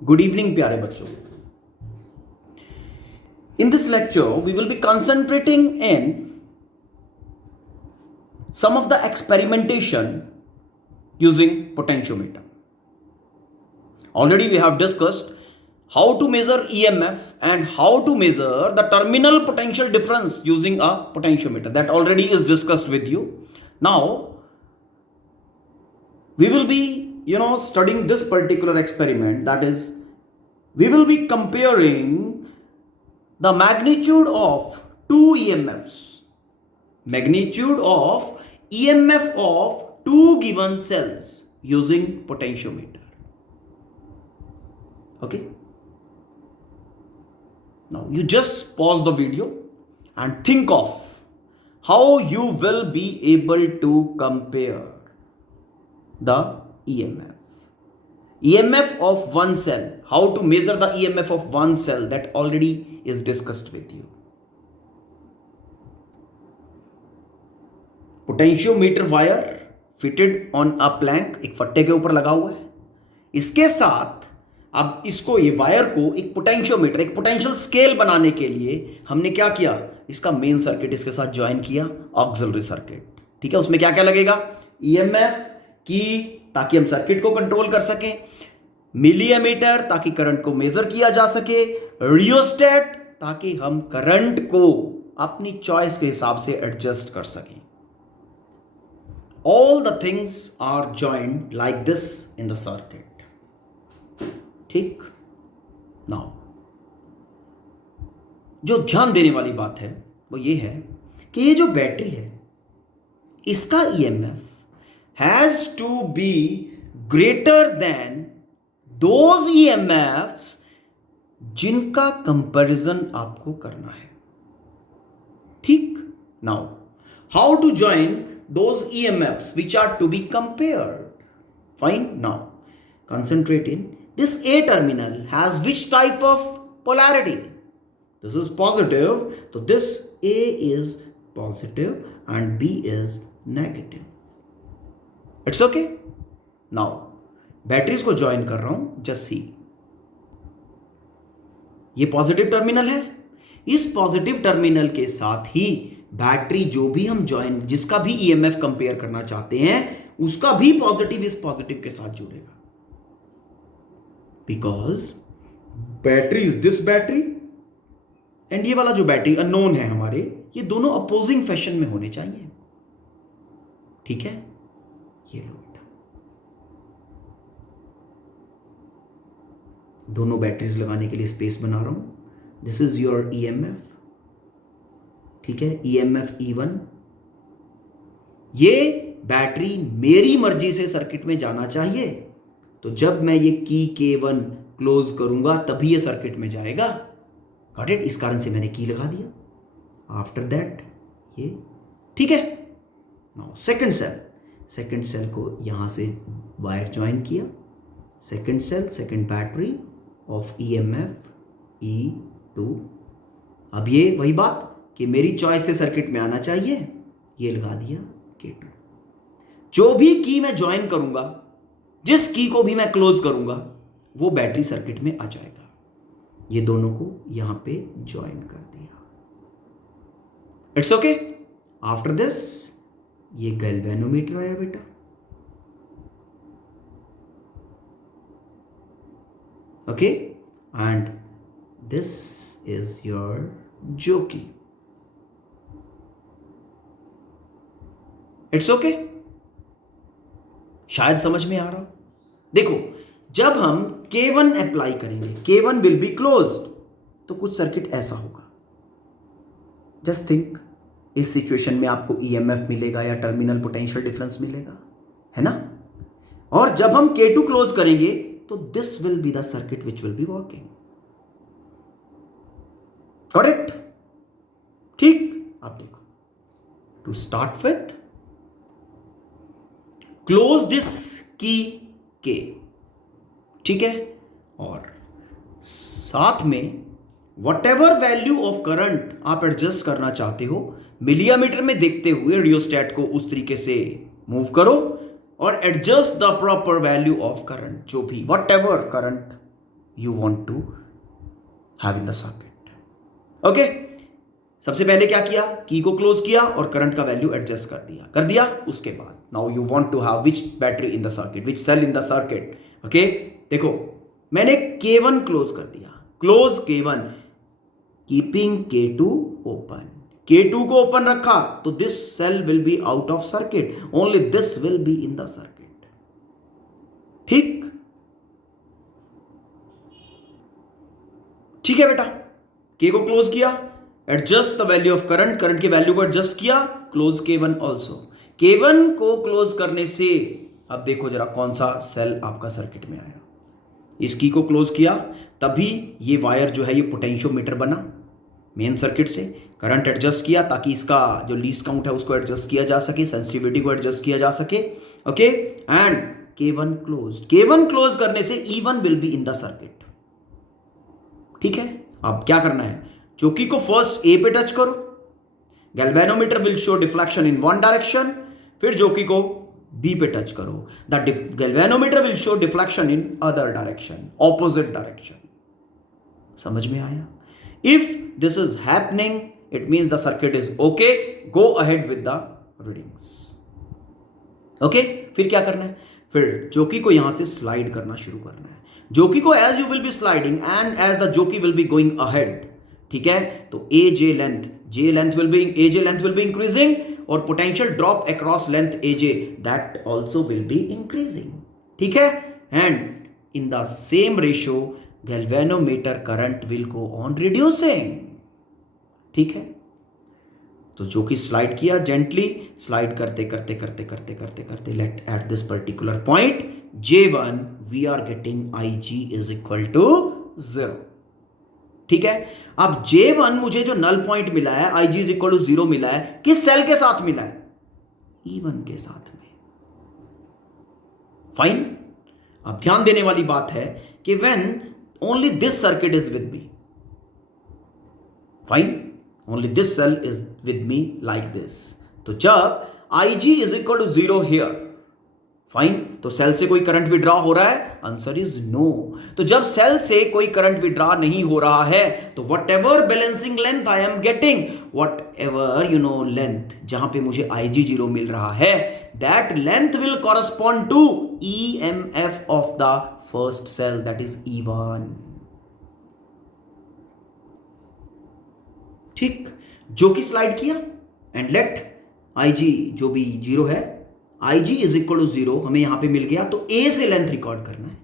Good evening, प्यारे बच्चों. In this lecture, we will be concentrating in some of the experimentation using potentiometer. Already we have discussed how to measure EMF and how to measure the terminal potential difference using a potentiometer. That already is discussed with you. Now, we will be studying this particular experiment, that is we will be comparing the magnitude of two EMF of two given cells using potentiometer. Okay, now you just pause the video and think of how you will be able to compare the EMF of one cell, how to measure the EMF of one cell, that already is discussed with you. Potentiometer wire fitted on a plank, एक फट्टे के ऊपर लगा हुआ है. इसके साथ अब इसको, ये वायर को एक पोटेंशियोमीटर, एक पोटेंशियल स्केल बनाने के लिए हमने क्या किया, इसका मेन सर्किट इसके साथ ज्वाइन किया, ऑक्सिलरी सर्किट. ठीक है, उसमें क्या क्या लगेगा, ईएमएफ की, ताकि हम सर्किट को कंट्रोल कर सकें, मिलीएमीटर ताकि करंट को मेजर किया जा सके, रियोस्टेट ताकि हम करंट को अपनी चॉइस के हिसाब से एडजस्ट कर सकें. All the things are joined like this in the circuit. ठीक, नाउ जो ध्यान देने वाली बात है वो ये है कि ये जो बैटरी है, इसका EMF has to be greater than those EMFs जिनका कंपैरिजन आपको करना है. ठीक, now how to join those EMFs which are to be compared. Fine, now concentrate in this A terminal has which type of polarity? This is positive, so this A is positive and B is negative. It's okay. Now batteries को join कर रहा हूं, just see, ये positive terminal है. इस positive terminal के साथ ही battery जो भी हम ज्वाइन, जिसका भी ईएमएफ कंपेयर करना चाहते हैं, उसका भी पॉजिटिव इस पॉजिटिव के साथ जुड़ेगा. Because battery is this battery and ये वाला जो बैटरी अननोन है हमारे, ये दोनों अपोजिंग फैशन में होने चाहिए. ठीक है, ये लो बेटा, दोनों बैटरीज लगाने के लिए स्पेस बना रहा हूं. This is your EMF. ठीक है, ईएमएफ E1. ये बैटरी मेरी मर्जी से सर्किट में जाना चाहिए, तो जब मैं ये की K1 क्लोज करूंगा तभी ये सर्किट में जाएगा. Got it? इस कारण से मैंने की लगा दिया. आफ्टर दैट ये ठीक है. नाउ सेकेंड सेल को यहां से वायर ज्वाइन किया. Second cell, second battery of EMF E2. अब ये वही बात कि मेरी चॉइस से सर्किट में आना चाहिए, ये लगा दिया K2. जो भी की मैं ज्वाइन करूंगा, जिस की को भी मैं क्लोज करूंगा, वो बैटरी सर्किट में आ जाएगा. ये दोनों को यहां पे ज्वाइन कर दिया. It's okay. आफ्टर दिस ये गैल्वेनोमीटर आया बेटा. Okay, and this is your jockey. It's okay. शायद समझ में आ रहा हो. देखो, जब हम K1 अप्लाई करेंगे, K1 विल बी क्लोज्ड, तो कुछ सर्किट ऐसा होगा. जस्ट थिंक, इस सिचुएशन में आपको ईएमएफ मिलेगा या टर्मिनल पोटेंशियल डिफरेंस मिलेगा, है ना. और जब हम K2 क्लोज करेंगे तो this will be the circuit which will be working. Correct? ठीक. अब देखो, to start with, close this key K. ठीक है, और साथ में वटेवर वैल्यू ऑफ करंट आप एडजस्ट करना चाहते हो, मिलीमीटर में देखते हुए रियोस्टेट को उस तरीके से मूव करो और adjust the proper value of current, जो भी what ever current you want to have in the circuit. Okay, सबसे पहले क्या किया, की को क्लोज किया और करंट का वैल्यू एडजस्ट कर दिया। उसके बाद now you want to have which battery in the circuit, which cell in the circuit. Okay, देखो मैंने K1 क्लोज कर दिया, close K1 keeping K2 open, K2 को ओपन रखा तो this cell will be out of circuit, only this will be in the circuit. ठीक है बेटा, K को क्लोज किया, adjust the value of current, current के वैल्यू को एडजस्ट किया, क्लोज K1 ऑल्सो। K1 को क्लोज करने से अब देखो जरा कौन सा सेल आपका सर्किट में आया। इस की को क्लोज किया तभी ये वायर जो है ये पोटेंशियोमीटर बना मेन सर्किट से, करंट एडजस्ट किया ताकि इसका जो लीस्ट काउंट है उसको एडजस्ट किया जा सके, सेंसिटिविटी को एडजस्ट किया जा सके। Okay, and K1 close, K1 close करने से E1 will be in the circuit. ठीक है, अब क्या करना है, चौकी को फर्स्ट ए पे टच करो, galvanometer will show deflection in one direction, फिर चौकी को बी पे टच करो, the galvanometer will show deflection in other direction, opposite direction. समझ में आया? If this is happening it means the circuit is okay, go ahead with the readings. Okay, फिर क्या करना है, फिर जोकी को यहां से स्लाइड करना शुरू करना है। जोकी को as you will be sliding and as the jockey will be going ahead, ठीक है, तो AJ length will be increasing और potential drop across length AJ that also will be increasing. ठीक है, and in the same ratio galvanometer current will go on reducing. ठीक है, तो जो कि स्लाइड किया, जेंटली स्लाइड करते let at this particular point J1 we are getting IG is equal to 0। ठीक है, अब J1 मुझे जो नल पॉइंट मिला है, IG इज इक्वल टू 0 मिला है, किस सेल के साथ मिला है, E1 के साथ में। फाइन, अब ध्यान देने वाली बात है कि when only this circuit is with me, fine, only this cell is with me like this, तो जब IG is equal to 0 here, fine, तो सेल से कोई करंट विड्रॉ हो रहा है, आंसर इज नो। तो जब सेल से कोई करंट विड्रॉ नहीं हो रहा है तो whatever balancing length I am getting, whatever length जहां पे मुझे IG 0 मिल रहा है, that length will correspond to EMF of the first cell, that is E1। ठीक, जो कि स्लाइड किया एंड लेट IG जो भी 0 है, IG इज इक्वल टू 0 हमें यहां पे मिल गया, तो A से लेंथ रिकॉर्ड करना है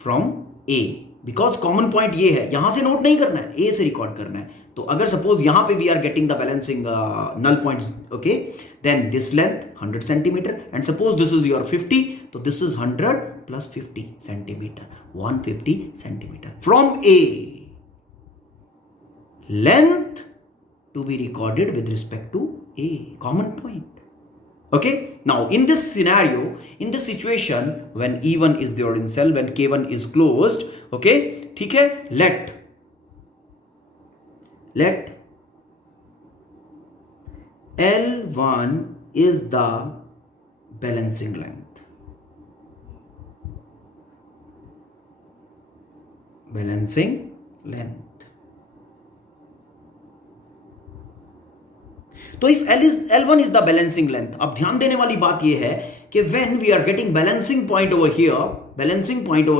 from A, because common point ये है, यहां से नोट नहीं करना है, A से रिकॉर्ड करना है। तो अगर सपोज यहां पे we are getting the balancing null points, okay, then this length 100 centimetre and suppose this is your 50, तो this is 100 plus 50 centimetre, 150 centimetre from A, length to be recorded with respect to A, common point. Okay, now in this scenario, in this situation, when E1 is there in cell, when K1 is closed, okay, ठीक है, let L1 is the balancing length, तो if L1 is the balancing length, अब ध्यान देने वाली बात यह है कि when we are getting balancing point over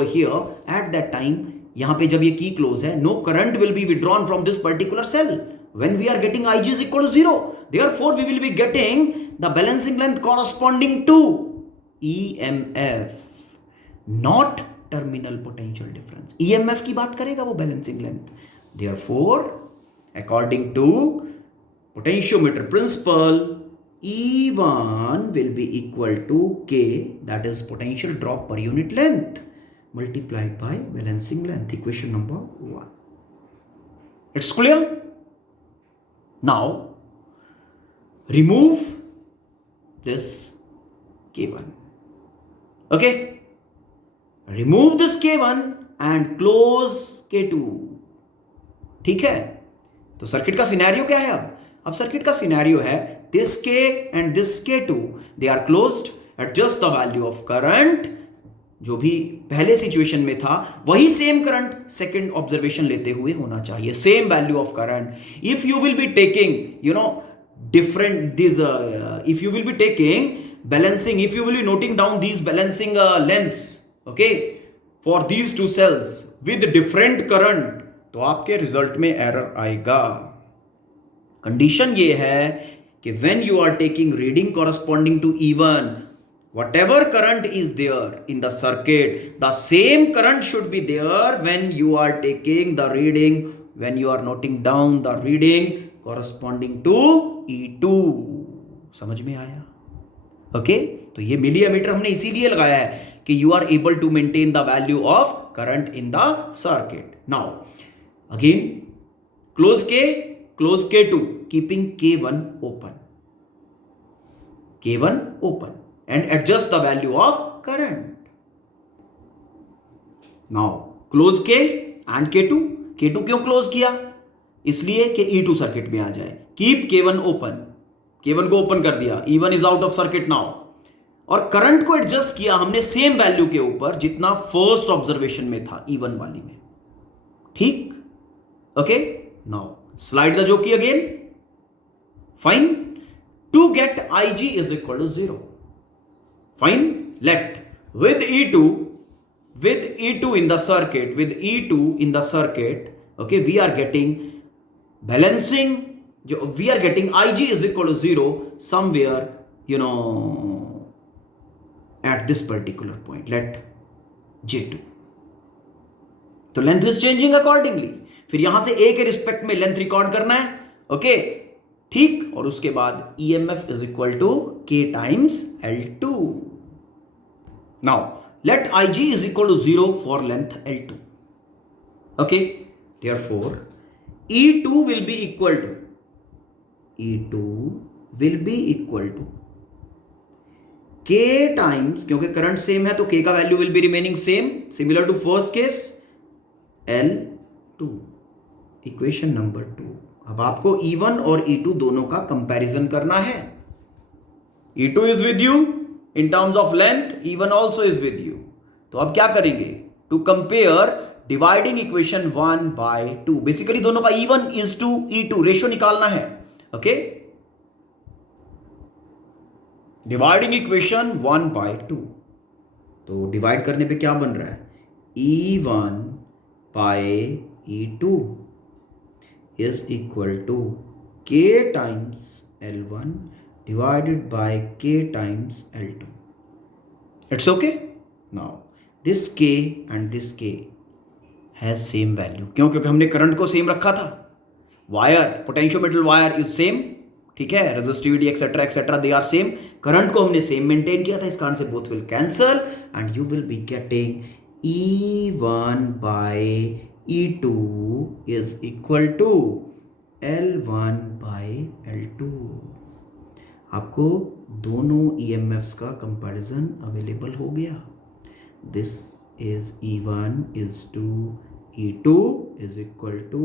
here, at that time, यहां पे जब ये की क्लोज है, no current will be withdrawn from this particular cell when we are getting IG is equal to 0, therefore we will be getting the balancing length corresponding to EMF, not terminal potential difference. EMF की बात करेगा वो balancing length, therefore according to potentiometer principle, E1 will be equal to K, that is potential drop per unit length, multiplied by balancing length, equation number 1. It's clear? Now remove this K1. Okay, remove this K1 and close K2. ठीक है, तो circuit का scenario क्या है? अब circuit का scenario है this K and this K2, they are closed, adjust the value of current, जो भी पहले सिचुएशन में था वही सेम करंट सेकंड ऑब्जर्वेशन लेते हुए होना चाहिए, same value of current. If you will be taking different these if you will be taking balancing, if you will be noting down these balancing lengths, okay, for these two cells with different current, तो आपके result में error आएगा। Condition ये है कि when you are taking reading corresponding to even, whatever current is there in the circuit, the same current should be there when you are taking the reading, when you are noting down the reading corresponding to E2। समझ में आया? Okay, तो ये मिली ammeter हमने इसीलिए लगाया है कि you are able to maintain the value of current in the circuit. Now again close K2 keeping K1 open and adjust the value of current। now close K and K2 क्यों close किया? इसलिए कि E2 circuit में आ जाए। Keep K1 को open कर दिया, E1 is out of circuit now, और करंट को एडजस्ट किया हमने सेम वैल्यू के ऊपर जितना फर्स्ट ऑब्जर्वेशन में था E1 वाली में। ठीक, okay. Now slide the jockey again. Fine, to get IG is equal to 0। Fine, let with E2 in the circuit, okay, we are getting balancing, we are getting IG is equal to 0 somewhere, at this particular point, let J2, तो length is changing accordingly. फिर यहां से A के respect में length record करना है, okay, ठीक। और उसके बाद EMF is equal to K times L2। Now let IG is equal to 0 for length L2, okay, therefore E2 will be equal to K times, क्योंकि करंट सेम है तो K का वैल्यू will be remaining same, similar to first case, L2। Equation number 2। अब आपको E1 और E2 दोनों का कंपैरिजन करना है। E2 is with you in terms of length, E1 also is with you. तो अब क्या करेंगे? To compare dividing equation 1 by 2, basically दोनों का E1 is to E2 ratio निकालना है, ओके। डिवाइडिंग इक्वेशन 1 by 2, तो डिवाइड करने पे क्या बन रहा है? E1 by E2 is equal to K times L1 divided by K times L2। It's okay? Now this K and this K has same value, क्यों? क्योंकि हमने करंट को सेम रखा था। Wire, potentiometer wire is same, ठीक है, resistivity etcetera etcetera they are same. Current को हमने सेम मेंटेन किया था, इस कारण से both will cancel and you will be getting E1 by E2 is equal to L1 by L2। आपको दोनों EMFs का कंपैरिजन अवेलेबल हो गया। This is E1 is to E2 is equal to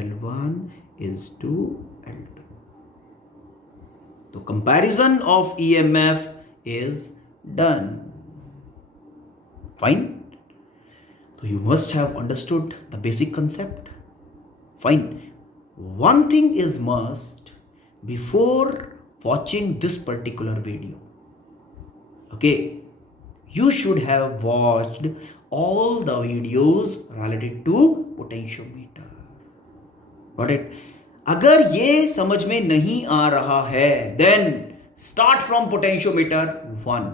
L1 is to L2। तो comparison of EMF is done। Fine? So you must have understood the basic concept। Fine. One thing is must before watching this particular video, okay, you should have watched all the videos related to potentiometer। Got it? अगर ये समझ में नहीं आ रहा है then start from potentiometer 1।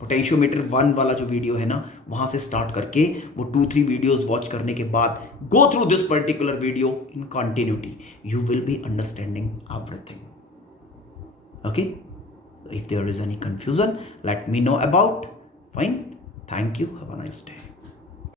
Potentiometer 1 वाला जो video है ना, वहां से स्टार्ट करके वो 2-3 वीडियोस वॉच करने के बाद go through this particular video in continuity, you will be understanding everything, okay. If there is any confusion let me know about. Fine. Thank you. Have a nice day.